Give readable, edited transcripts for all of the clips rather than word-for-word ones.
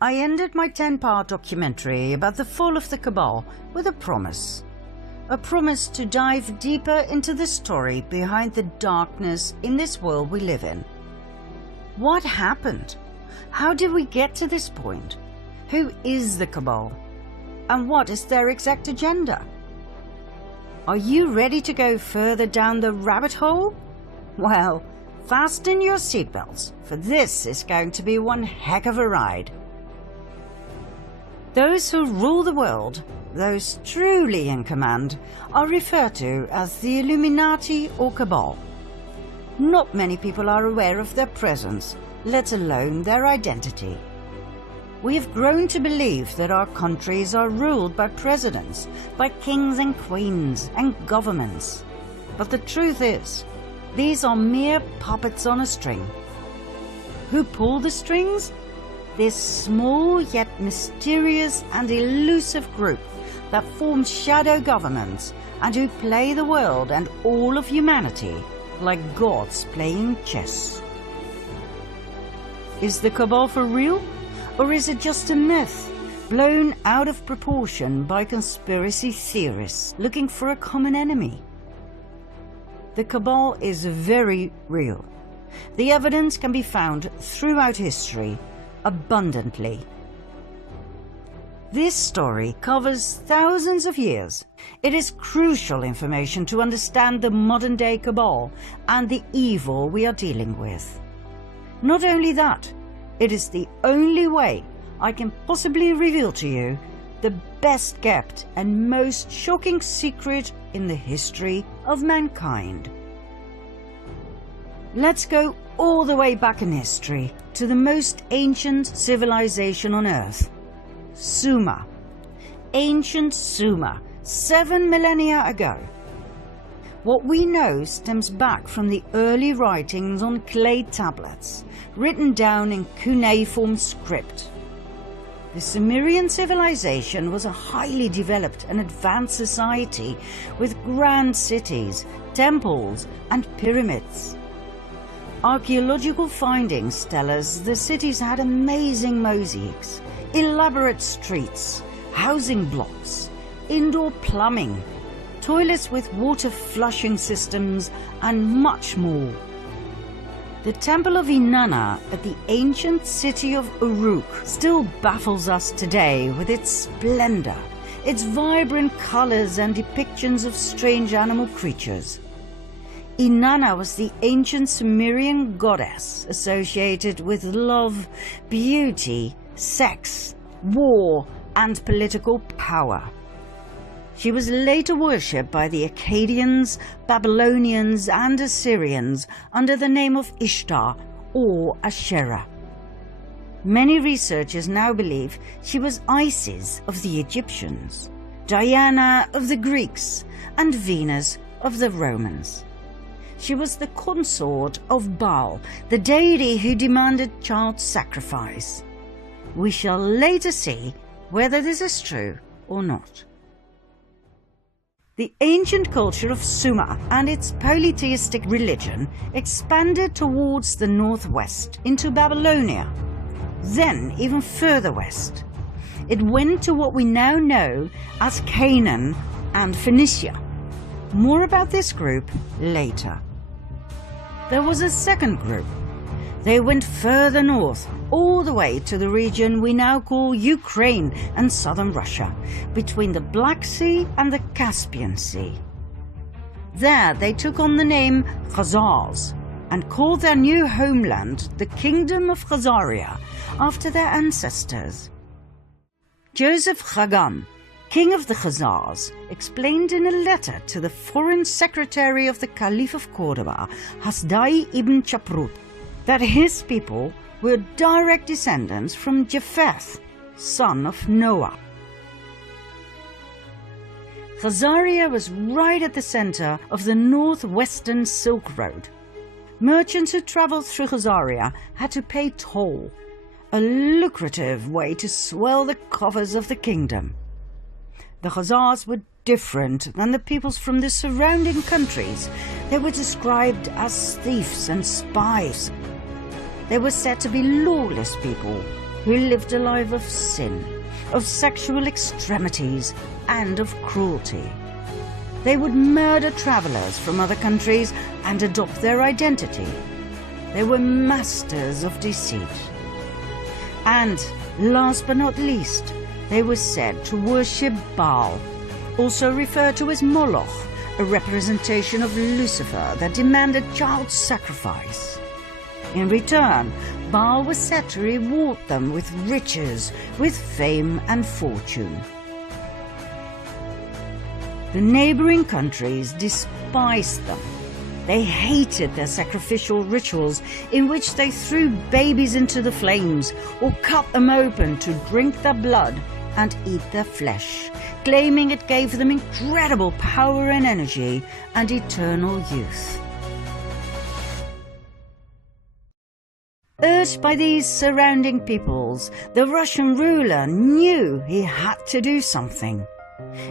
I ended my 10-part documentary about the fall of the Cabal with a promise. A promise to dive deeper into the story behind the darkness in this world we live in. What happened? How did we get to this point? Who is the Cabal? And what is their exact agenda? Are you ready to go further down the rabbit hole? Well, fasten your seatbelts, for this is going to be one heck of a ride. Those who rule the world, those truly in command, are referred to as the Illuminati or Cabal. Not many people are aware of their presence, let alone their identity. We have grown to believe that our countries are ruled by presidents, by kings and queens and governments. But the truth is, these are mere puppets on a string. Who pull the strings? This small yet mysterious and elusive group that forms shadow governments and who play the world and all of humanity like gods playing chess. Is the Cabal for real? Or is it just a myth, blown out of proportion by conspiracy theorists looking for a common enemy? The Cabal is very real. The evidence can be found throughout history, abundantly. This story covers thousands of years. It is crucial information to understand the modern-day Cabal and the evil we are dealing with. Not only that, it is the only way I can possibly reveal to you the best kept and most shocking secret in the history of mankind. Let's go all the way back in history to the most ancient civilization on Earth, Sumer. Ancient Sumer, 7 millennia ago. What we know stems back from the early writings on clay tablets, written down in cuneiform script. The Sumerian civilization was a highly developed and advanced society with grand cities, temples, and pyramids. Archaeological findings tell us the cities had amazing mosaics, elaborate streets, housing blocks, indoor plumbing, toilets with water flushing systems, and much more. The temple of Inanna at the ancient city of Uruk still baffles us today with its splendor, its vibrant colors and depictions of strange animal creatures. Inanna was the ancient Sumerian goddess associated with love, beauty, sex, war, and political power. She was later worshipped by the Akkadians, Babylonians, and Assyrians under the name of Ishtar or Asherah. Many researchers now believe she was Isis of the Egyptians, Diana of the Greeks, and Venus of the Romans. She was the consort of Baal, the deity who demanded child sacrifice. We shall later see whether this is true or not. The ancient culture of Sumer and its polytheistic religion expanded towards the northwest into Babylonia, then even further west. It went to what we now know as Canaan and Phoenicia. More about this group later. There was a second group. They went further north, all the way to the region we now call Ukraine and southern Russia, between the Black Sea and the Caspian Sea. There they took on the name Khazars and called their new homeland the Kingdom of Khazaria, after their ancestors. Joseph Chagam, king of the Khazars, explained in a letter to the foreign secretary of the Caliph of Cordoba, Hasdai ibn Chaprut, that his people were direct descendants from Japheth, son of Noah. Khazaria was right at the center of the northwestern Silk Road. Merchants who traveled through Khazaria had to pay toll, a lucrative way to swell the coffers of the kingdom. The Khazars were different than the peoples from the surrounding countries. They were described as thieves and spies. They were said to be lawless people who lived a life of sin, of sexual extremities, and of cruelty. They would murder travelers from other countries and adopt their identity. They were masters of deceit. And, last but not least, they were said to worship Baal, also referred to as Moloch, a representation of Lucifer that demanded child sacrifice. In return, Baal was said to reward them with riches, with fame and fortune. The neighboring countries despised them. They hated their sacrificial rituals in which they threw babies into the flames or cut them open to drink their blood and eat their flesh, claiming it gave them incredible power and energy and eternal youth. Urged by these surrounding peoples, the Russian ruler knew he had to do something.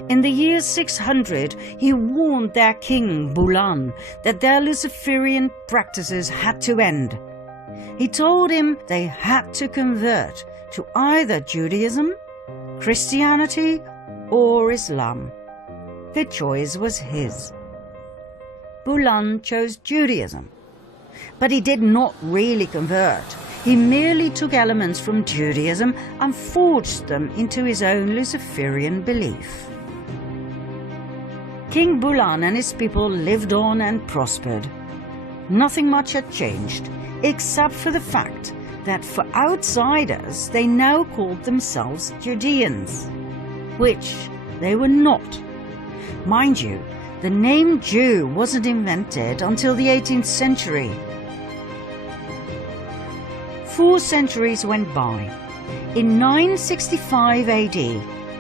In the year 600, he warned their king, Bulan, that their Luciferian practices had to end. He told him they had to convert to either Judaism, Christianity, or Islam. The choice was his. Bulan chose Judaism. But he did not really convert. He merely took elements from Judaism and forged them into his own Luciferian belief. King Bulan and his people lived on and prospered. Nothing much had changed, except for the fact that for outsiders they now called themselves Judeans, which they were not. Mind you, the name Jew wasn't invented until the 18th century. 4 centuries went by. In 965 AD,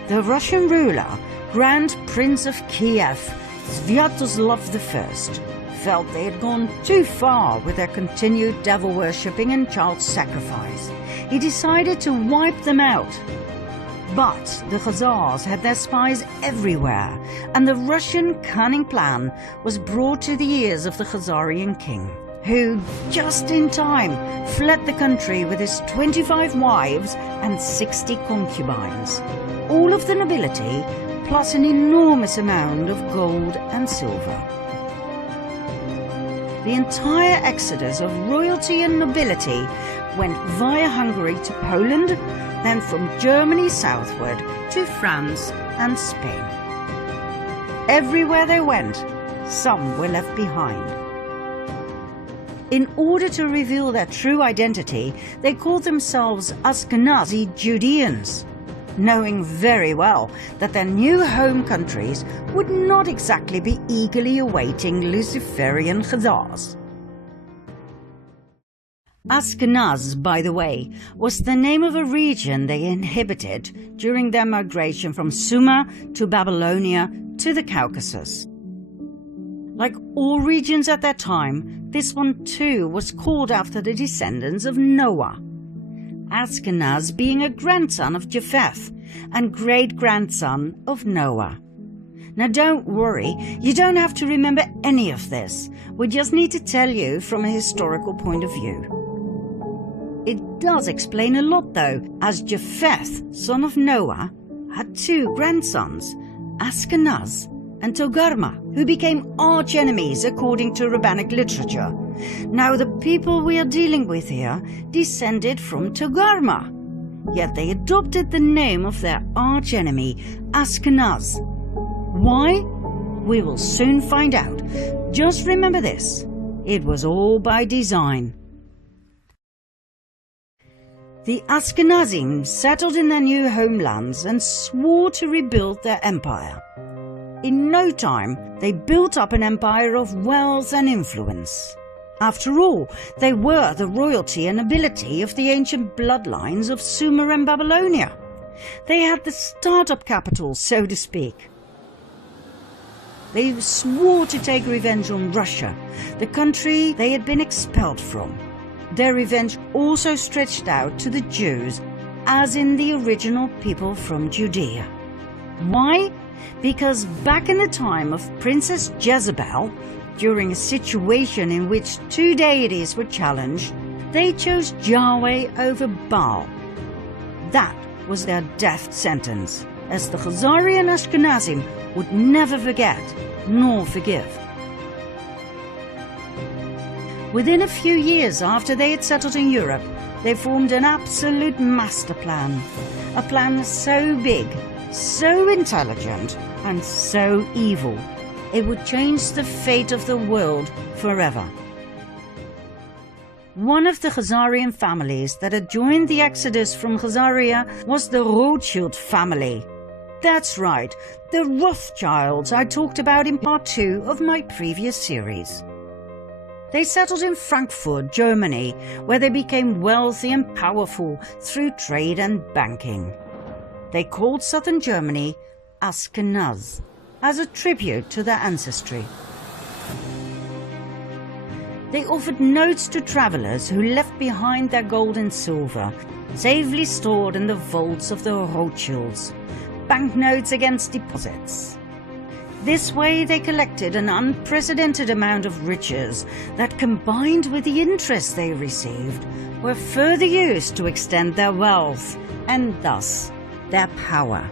the Russian ruler, Grand Prince of Kiev, Sviatoslav I, felt they had gone too far with their continued devil-worshipping and child sacrifice. He decided to wipe them out. But the Khazars had their spies everywhere, and the Russian cunning plan was brought to the ears of the Khazarian king, who, just in time, fled the country with his 25 wives and 60 concubines, all of the nobility, plus an enormous amount of gold and silver. The entire exodus of royalty and nobility went via Hungary to Poland, then from Germany southward to France and Spain. Everywhere they went, some were left behind. In order to reveal their true identity, they called themselves Ashkenazi Judeans, knowing very well that their new home countries would not exactly be eagerly awaiting Luciferian Khazars. Ashkenaz, by the way, was the name of a region they inhabited during their migration from Sumer to Babylonia to the Caucasus. Like all regions at that time, this one too was called after the descendants of Noah. Ashkenaz being a grandson of Japheth and great-grandson of Noah. Now don't worry, you don't have to remember any of this. We just need to tell you from a historical point of view. It does explain a lot though, as Japheth, son of Noah, had 2 grandsons, Ashkenaz and Togarma, who became arch-enemies according to rabbinic literature. Now the people we are dealing with here descended from Togarma, yet they adopted the name of their arch-enemy, Ashkenaz. Why? We will soon find out. Just remember this, it was all by design. The Ashkenazim settled in their new homelands and swore to rebuild their empire. In no time, they built up an empire of wealth and influence. After all, they were the royalty and nobility of the ancient bloodlines of Sumer and Babylonia. They had the startup capital, so to speak. They swore to take revenge on Russia, the country they had been expelled from. Their revenge also stretched out to the Jews, as in the original people from Judea. Why? Because back in the time of Princess Jezebel, during a situation in which 2 deities were challenged, they chose Yahweh over Baal. That was their death sentence, as the Khazari and Ashkenazim would never forget nor forgive. Within a few years after they had settled in Europe, they formed an absolute master plan. A plan so big, so intelligent, and so evil, it would change the fate of the world forever. One of the Khazarian families that had joined the exodus from Khazaria was the Rothschild family. That's right, the Rothschilds I talked about in part 2 of my previous series. They settled in Frankfurt, Germany, where they became wealthy and powerful through trade and banking. They called southern Germany Ashkenaz, as a tribute to their ancestry. They offered notes to travelers who left behind their gold and silver, safely stored in the vaults of the Rothschilds, banknotes against deposits. This way they collected an unprecedented amount of riches that, combined with the interest they received, were further used to extend their wealth and thus their power.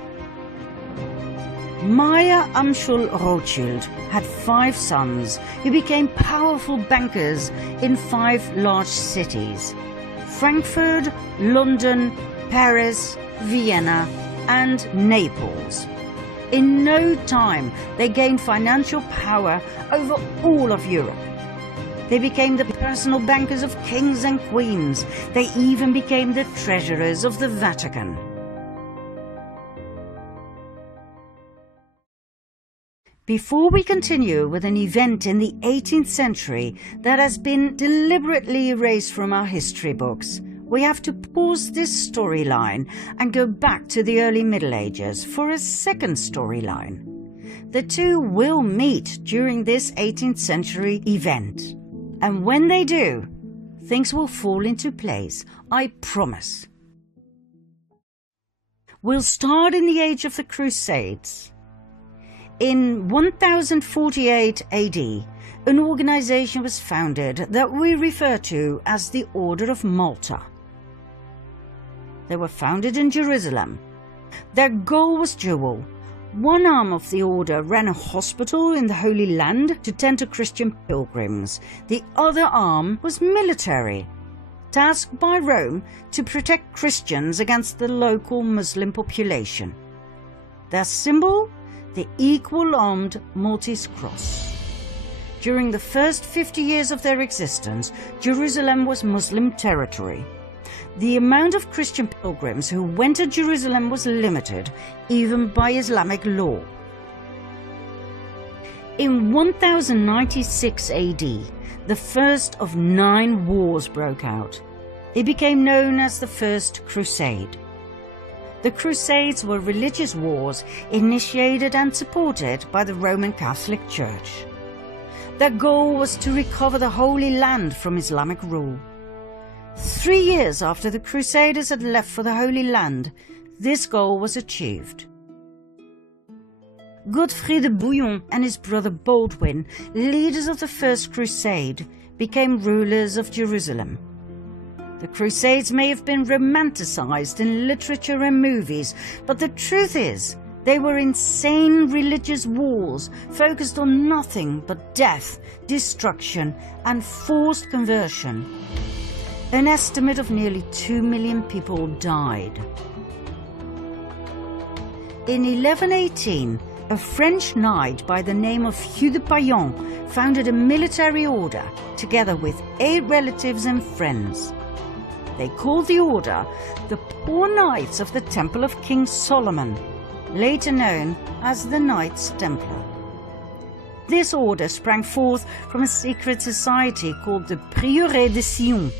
Meyer Amschel Rothschild had 5 sons who became powerful bankers in 5 large cities: Frankfurt, London, Paris, Vienna, and Naples. In no time, they gained financial power over all of Europe. They became the personal bankers of kings and queens. They even became the treasurers of the Vatican. Before we continue with an event in the 18th century that has been deliberately erased from our history books, we have to pause this storyline and go back to the early Middle Ages for a second storyline. The two will meet during this 18th century event, and when they do, things will fall into place, I promise. We'll start in the age of the Crusades. In 1048 AD, an organization was founded that we refer to as the Order of Malta. They were founded in Jerusalem. Their goal was dual. One arm of the order ran a hospital in the Holy Land to tend to Christian pilgrims. The other arm was military, tasked by Rome to protect Christians against the local Muslim population. Their symbol? The equal-armed Maltese cross. During the first 50 years of their existence, Jerusalem was Muslim territory. The amount of Christian pilgrims who went to Jerusalem was limited, even by Islamic law. In 1096 AD, the first of 9 wars broke out. It became known as the First Crusade. The Crusades were religious wars initiated and supported by the Roman Catholic Church. Their goal was to recover the Holy Land from Islamic rule. 3 years after the Crusaders had left for the Holy Land, this goal was achieved. Godfrey de Bouillon and his brother Baldwin, leaders of the First Crusade, became rulers of Jerusalem. The Crusades may have been romanticized in literature and movies, but the truth is, they were insane religious wars focused on nothing but death, destruction, and forced conversion. An estimate of nearly 2 million people died. In 1118, a French knight by the name of Hugh de Payan founded a military order together with 8 relatives and friends. They called the order the Poor Knights of the Temple of King Solomon, later known as the Knights Templar. This order sprang forth from a secret society called the Prieuré de Sion,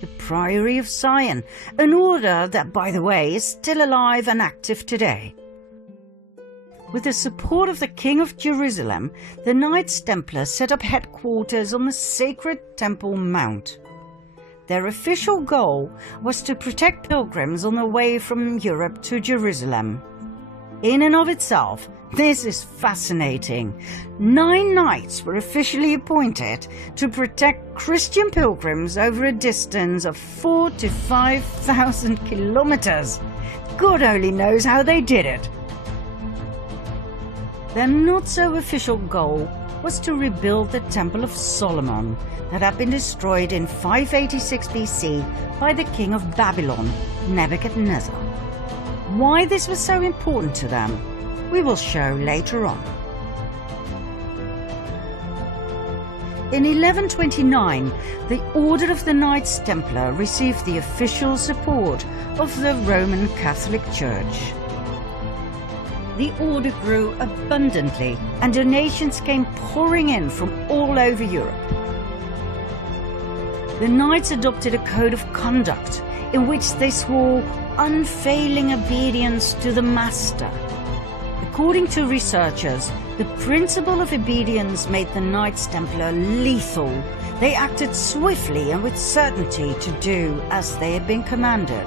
the Priory of Zion, an order that, by the way, is still alive and active today. With the support of the King of Jerusalem, the Knights Templar set up headquarters on the sacred Temple Mount. Their official goal was to protect pilgrims on the way from Europe to Jerusalem. In and of itself, this is fascinating. 9 knights were officially appointed to protect Christian pilgrims over a distance of 4,000 to 5,000 kilometers. God only knows how they did it. Their not-so-official goal was to rebuild the Temple of Solomon that had been destroyed in 586 BC by the king of Babylon, Nebuchadnezzar. Why this was so important to them, we will show later on. In 1129, the Order of the Knights Templar received the official support of the Roman Catholic Church. The order grew abundantly and donations came pouring in from all over Europe. The Knights adopted a code of conduct in which they swore unfailing obedience to the Master. According to researchers, the principle of obedience made the Knights Templar lethal. They acted swiftly and with certainty to do as they had been commanded.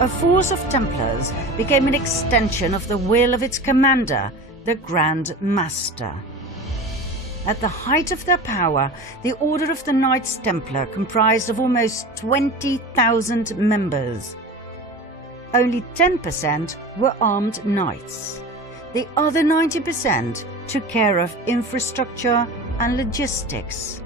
A force of Templars became an extension of the will of its commander, the Grand Master. At the height of their power, the Order of the Knights Templar comprised of almost 20,000 members. Only 10% were armed knights. The other 90% took care of infrastructure and logistics.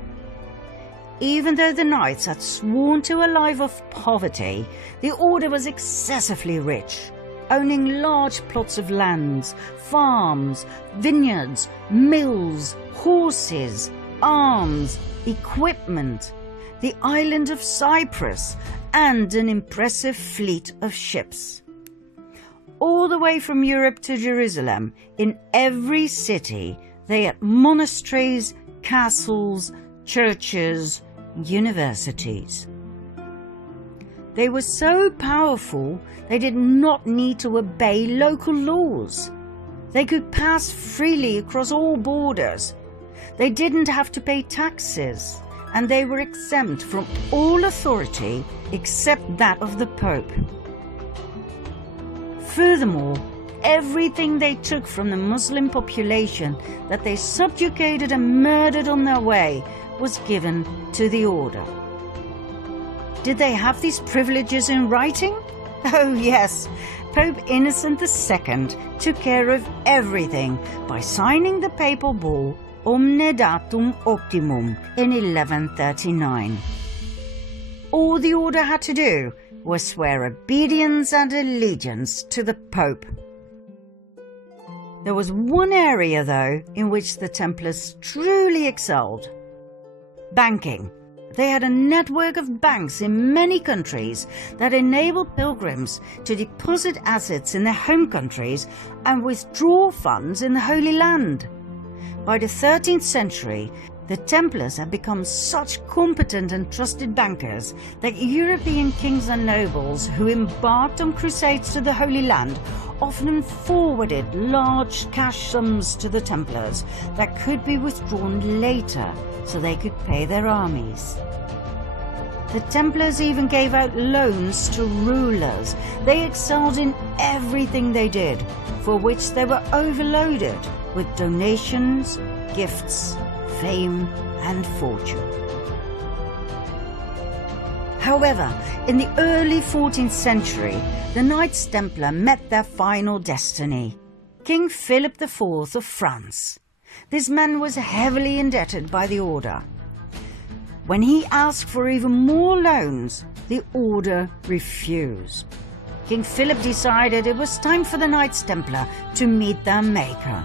Even though the knights had sworn to a life of poverty, the order was excessively rich, owning large plots of lands, farms, vineyards, mills, horses, arms, equipment, the island of Cyprus, and an impressive fleet of ships. All the way from Europe to Jerusalem, in every city, they had monasteries, castles, churches, universities. They were so powerful they did not need to obey local laws. They could pass freely across all borders. They didn't have to pay taxes, and they were exempt from all authority except that of the Pope. Furthermore, everything they took from the Muslim population that they subjugated and murdered on their way was given to the order. Did they have these privileges in writing? Oh yes, Pope Innocent II took care of everything by signing the papal bull Omne Datum Optimum in 1139. All the order had to do was swear obedience and allegiance to the Pope. There was one area, though, in which the Templars truly excelled: banking. They had a network of banks in many countries that enabled pilgrims to deposit assets in their home countries and withdraw funds in the Holy Land. By the 13th century, the Templars had become such competent and trusted bankers that European kings and nobles who embarked on crusades to the Holy Land often forwarded large cash sums to the Templars that could be withdrawn later so they could pay their armies. The Templars even gave out loans to rulers. They excelled in everything they did, for which they were overloaded with donations, gifts, fame and fortune. However, in the early 14th century, the Knights Templar met their final destiny: King Philip IV of France. This man was heavily indebted by the order. When he asked for even more loans, the order refused. King Philip decided it was time for the Knights Templar to meet their maker.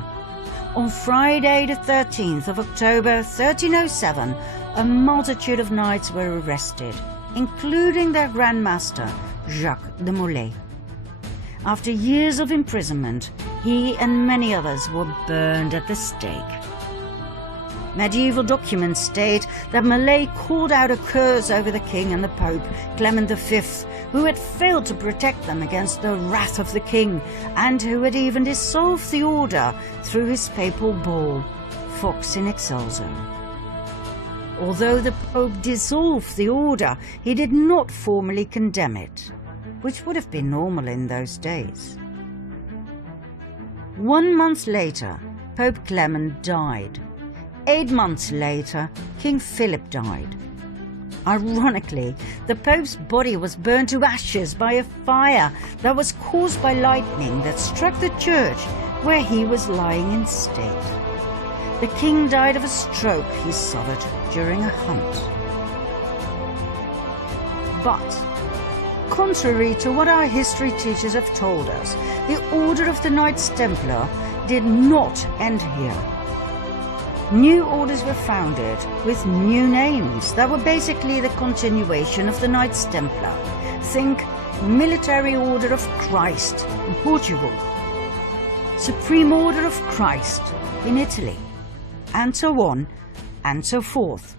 On Friday the 13th of October 1307, a multitude of knights were arrested, including their Grand Master, Jacques de Molay. After years of imprisonment, he and many others were burned at the stake. Medieval documents state that Molay called out a curse over the king and the Pope, Clement V, who had failed to protect them against the wrath of the king, and who had even dissolved the order through his papal bull, Vox in Excelso. Although the Pope dissolved the order, he did not formally condemn it, which would have been normal in those days. 1 month later, Pope Clement died. 8 months later, King Philip died. Ironically, the Pope's body was burned to ashes by a fire that was caused by lightning that struck the church where he was lying in state. The king died of a stroke he suffered during a hunt. But, contrary to what our history teachers have told us, the Order of the Knights Templar did not end here. New orders were founded with new names that were basically the continuation of the Knights Templar. Think Military Order of Christ in Portugal, Supreme Order of Christ in Italy, and so on and so forth.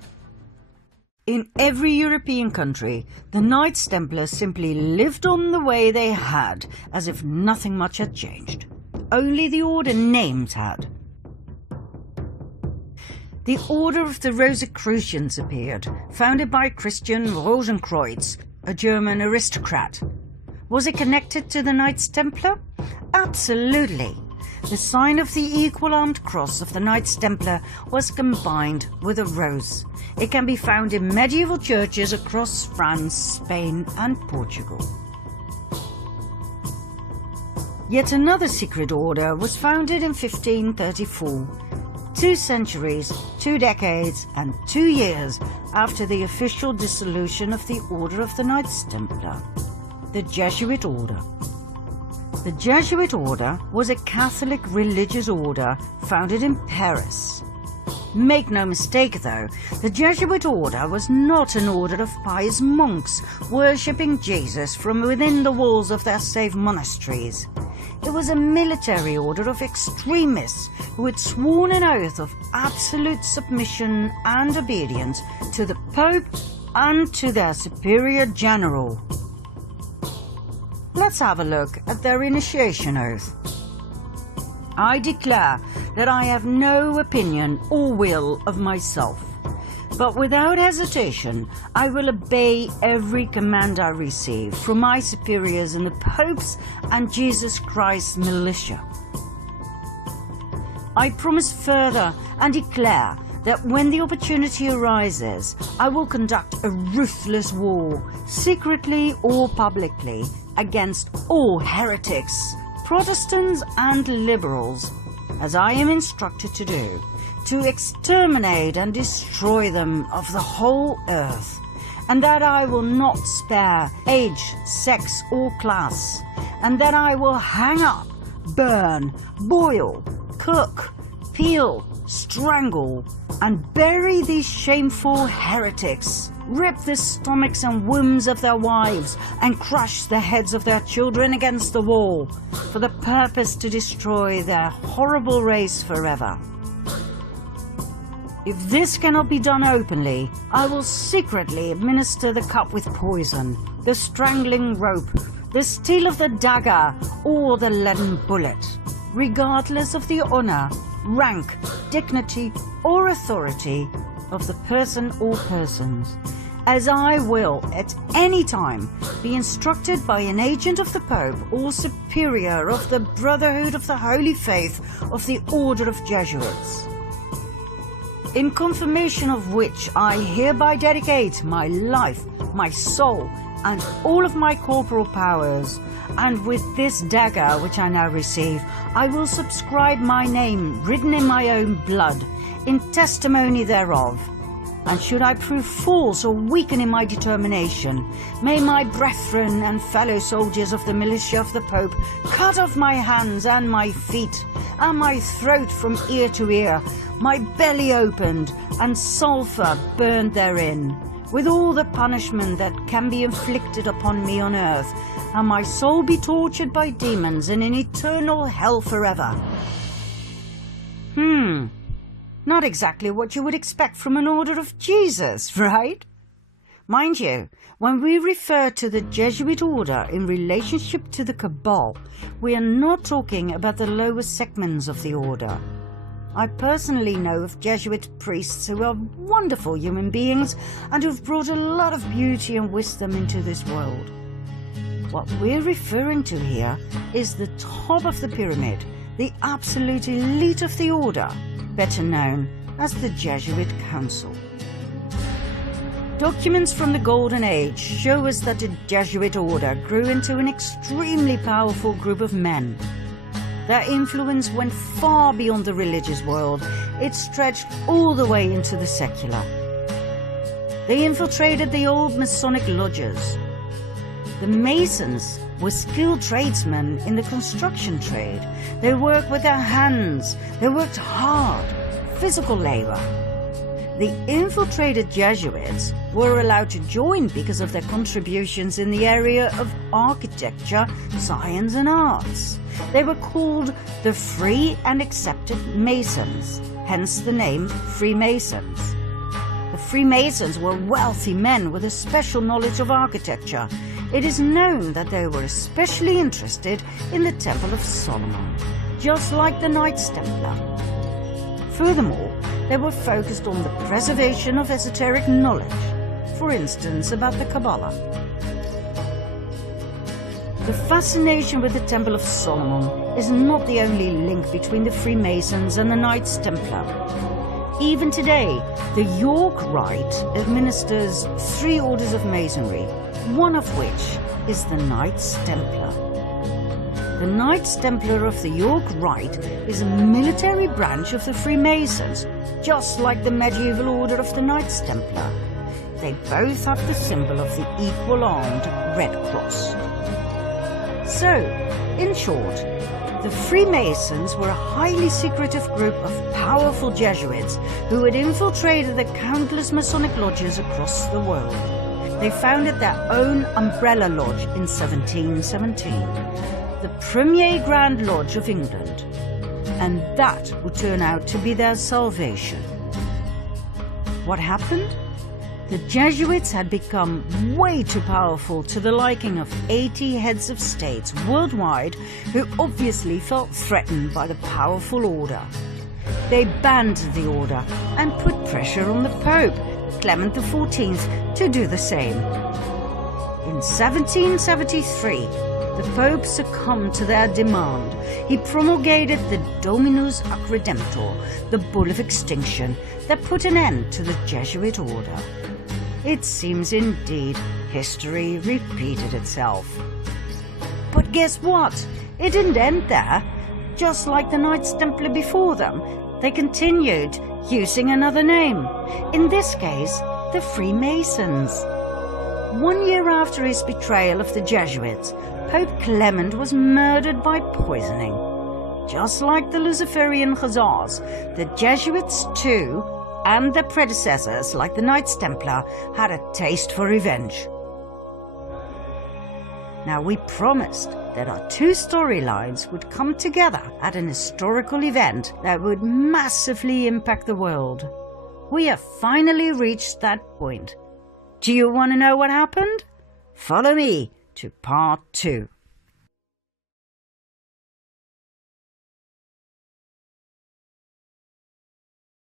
In every European country, the Knights Templar simply lived on the way they had, as if nothing much had changed. Only the order names had. The Order of the Rosicrucians appeared, founded by Christian Rosenkreuz, a German aristocrat. Was it connected to the Knights Templar? Absolutely. The sign of the equal-armed cross of the Knights Templar was combined with a rose. It can be found in medieval churches across France, Spain and Portugal. Yet another secret order was founded in 1534. 2 centuries, 2 decades and 2 years after the official dissolution of the Order of the Knights Templar, the Jesuit Order. The Jesuit Order was a Catholic religious order founded in Paris. Make no mistake though, the Jesuit Order was not an order of pious monks worshipping Jesus from within the walls of their safe monasteries. It was a military order of extremists who had sworn an oath of absolute submission and obedience to the Pope and to their superior general. Let's have a look at their initiation oath. I declare that I have no opinion or will of myself, but without hesitation I will obey every command I receive from my superiors in the Pope's and Jesus Christ's militia. I promise further and declare that when the opportunity arises, I will conduct a ruthless war, secretly or publicly, against all heretics, Protestants and liberals, as I am instructed to do, to exterminate and destroy them of the whole earth, and that I will not spare age, sex or class, and that I will hang up, burn, boil, cook, peel, strangle, and bury these shameful heretics, rip the stomachs and wombs of their wives, and crush the heads of their children against the wall, for the purpose to destroy their horrible race forever. If this cannot be done openly, I will secretly administer the cup with poison, the strangling rope, the steel of the dagger, or the leaden bullet, regardless of the honor, rank, dignity, or authority of the person or persons, as I will at any time be instructed by an agent of the Pope or superior of the Brotherhood of the Holy Faith of the Order of Jesuits. In confirmation of which I hereby dedicate my life, my soul, and all of my corporal powers, and with this dagger which I now receive, I will subscribe my name written in my own blood, in testimony thereof. And should I prove false or weaken in my determination, may my brethren and fellow soldiers of the militia of the Pope cut off my hands and my feet, and my throat from ear to ear, my belly opened, and sulphur burned therein, with all the punishment that can be inflicted upon me on earth, and my soul be tortured by demons in an eternal hell forever. Not exactly what you would expect from an order of Jesus, right? Mind you, when we refer to the Jesuit order in relationship to the Cabal, we are not talking about the lower segments of the order. I personally know of Jesuit priests who are wonderful human beings and who've brought a lot of beauty and wisdom into this world. What we're referring to here is the top of the pyramid, the absolute elite of the order, better known as the Jesuit Council. Documents from the Golden Age show us that the Jesuit order grew into an extremely powerful group of men. Their influence went far beyond the religious world. It stretched all the way into the secular. They infiltrated the old Masonic lodges. The Masons were skilled tradesmen in the construction trade. They worked with their hands. They worked hard, physical labor. The infiltrated Jesuits were allowed to join because of their contributions in the area of architecture, science and arts. They were called the Free and Accepted Masons, hence the name Freemasons. The Freemasons were wealthy men with a special knowledge of architecture. It is known that they were especially interested in the Temple of Solomon, just like the Knights Templar. Furthermore, they were focused on the preservation of esoteric knowledge, for instance about the CABAL. The fascination with the Temple of Solomon is not the only link between the Freemasons and the Knights Templar. Even today, the York Rite administers 3 orders of Masonry, one of which is the Knights Templar. The Knights Templar of the York Rite is a military branch of the Freemasons, just like the medieval order of the Knights Templar. They both have the symbol of the equal-armed Red Cross. So, in short, the Freemasons were a highly secretive group of powerful Jesuits who had infiltrated the countless Masonic lodges across the world. They founded their own umbrella lodge in 1717, the Premier Grand Lodge of England, and that would turn out to be their salvation. What happened? The Jesuits had become way too powerful to the liking of 80 heads of states worldwide who obviously felt threatened by the powerful order. They banned the order and put pressure on the Pope, Clement XIV, to do the same. In 1773, the Pope succumbed to their demand. He promulgated the Dominus Ac Redemptor, the Bull of Extinction, that put an end to the Jesuit order. It seems indeed history repeated itself. But guess what? It didn't end there. Just like the Knights Templar before them, they continued using another name. In this case, the Freemasons. 1 year after his betrayal of the Jesuits, Pope Clement was murdered by poisoning. Just like the Luciferian Khazars, the Jesuits too, and their predecessors like the Knights Templar, had a taste for revenge. Now we promised that our 2 storylines would come together at an historical event that would massively impact the world. We have finally reached that point. Do you want to know what happened? Follow me to part 2.